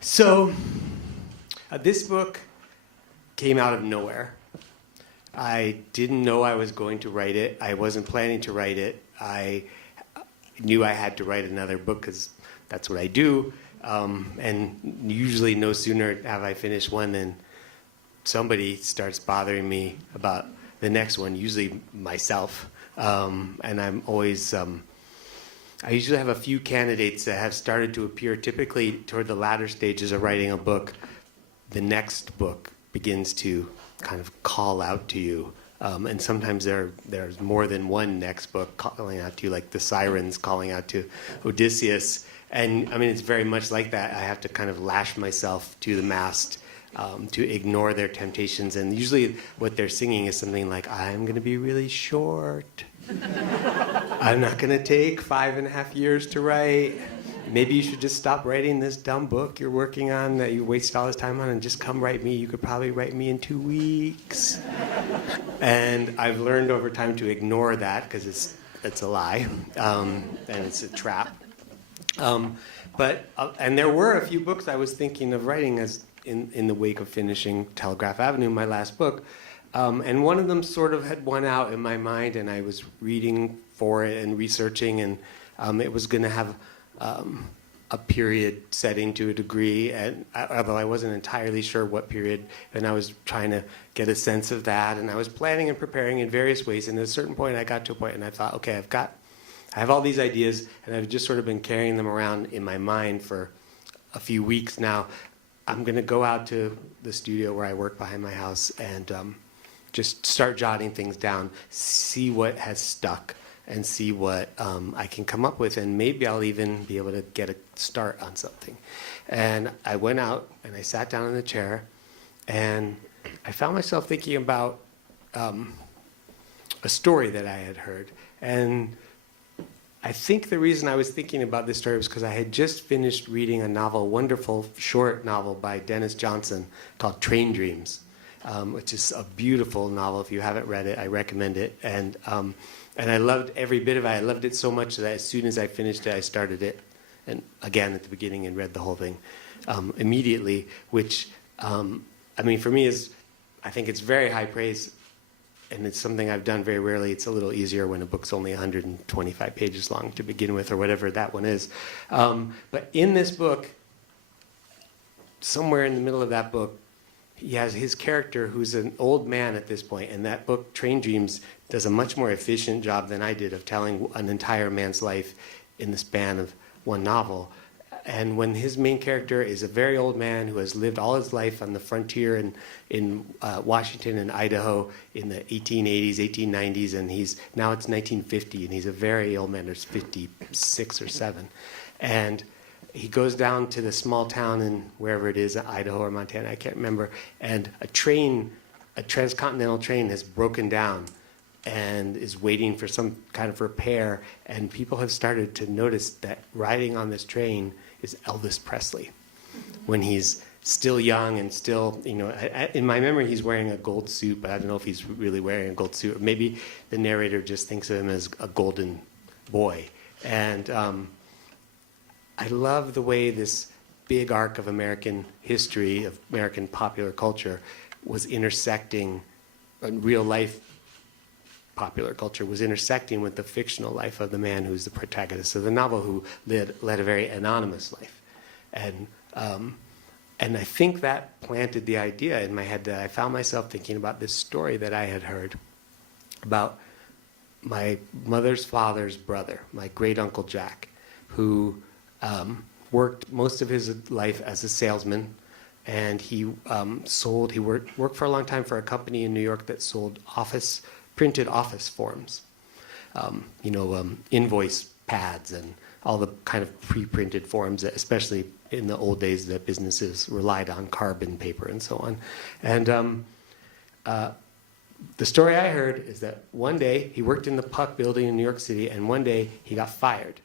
So this book came out of nowhere. I didn't know I was going to write it. I wasn't planning to write it. I knew I had to write another book because that's what I do. And usually no sooner have I finished one than somebody starts bothering me about the next one, usually myself. And I'm always... I usually have a few candidates that have started to appear. Typically, toward the latter stages of writing a book, the next book begins to kind of call out to you. And sometimes there's more than one next book calling out to you, like the sirens calling out to Odysseus. And I mean, it's very much like that. I have to kind of lash myself to the mast to ignore their temptations. And usually what they're singing is something like, I'm going to be really short. I'm not going to take 5.5 years to write. Maybe you should just stop writing this dumb book you're working on that you wasted all this time on and just come write me. You could probably write me in 2 weeks. And I've learned over time to ignore that because it's a lie and it's a trap. And there were a few books I was thinking of writing as in the wake of finishing Telegraph Avenue, my last book. And one of them sort of had won out in my mind, and I was reading for it and researching, and it was going to have a period setting to a degree, and although I wasn't entirely sure what period, and I was trying to get a sense of that, and I was planning and preparing in various ways, and at a certain point I got to a point and I thought, okay, I have all these ideas, and I've just sort of been carrying them around in my mind for a few weeks now. I'm going to go out to the studio where I work behind my house and just start jotting things down, see what has stuck, and see what I can come up with, and maybe I'll even be able to get a start on something. And I went out, and I sat down in the chair, and I found myself thinking about a story that I had heard. And I think the reason I was thinking about this story was because I had just finished reading a wonderful short novel by Dennis Johnson called Train Dreams. Which is a beautiful novel. If you haven't read it, I recommend it. And I loved every bit of it. I loved it so much that as soon as I finished it, I started it, and again at the beginning, and read the whole thing immediately. Which, I mean, for me I think it's very high praise, and it's something I've done very rarely. It's a little easier when a book's only 125 pages long to begin with, or whatever that one is. But in this book, somewhere in the middle of that book, he has his character who's an old man at this point, and that book, Train Dreams, does a much more efficient job than I did of telling an entire man's life in the span of one novel. And when his main character is a very old man who has lived all his life on the frontier in Washington and Idaho in the 1880s, 1890s, and now it's 1950, and he's a very old man. There's 56 or 7. And he goes down to the small town in wherever it is, Idaho or Montana, I can't remember, and a transcontinental train has broken down and is waiting for some kind of repair, and people have started to notice that riding on this train is Elvis Presley when he's still young and still, in my memory he's wearing a gold suit, but I don't know if he's really wearing a gold suit, or maybe the narrator just thinks of him as a golden boy. And I love the way this big arc of American history, of American popular culture, was intersecting, real life popular culture was intersecting with the fictional life of the man who's the protagonist of the novel, who led a very anonymous life. And I think that planted the idea in my head that I found myself thinking about this story that I had heard about my mother's father's brother, my great uncle Jack, who worked most of his life as a salesman, and he worked for a long time for a company in New York that sold printed office forms, invoice pads and all the kind of pre-printed forms that, especially in the old days, that businesses relied on carbon paper and so on. And the story I heard is that one day he worked in the Puck building in New York City, and one day he got fired.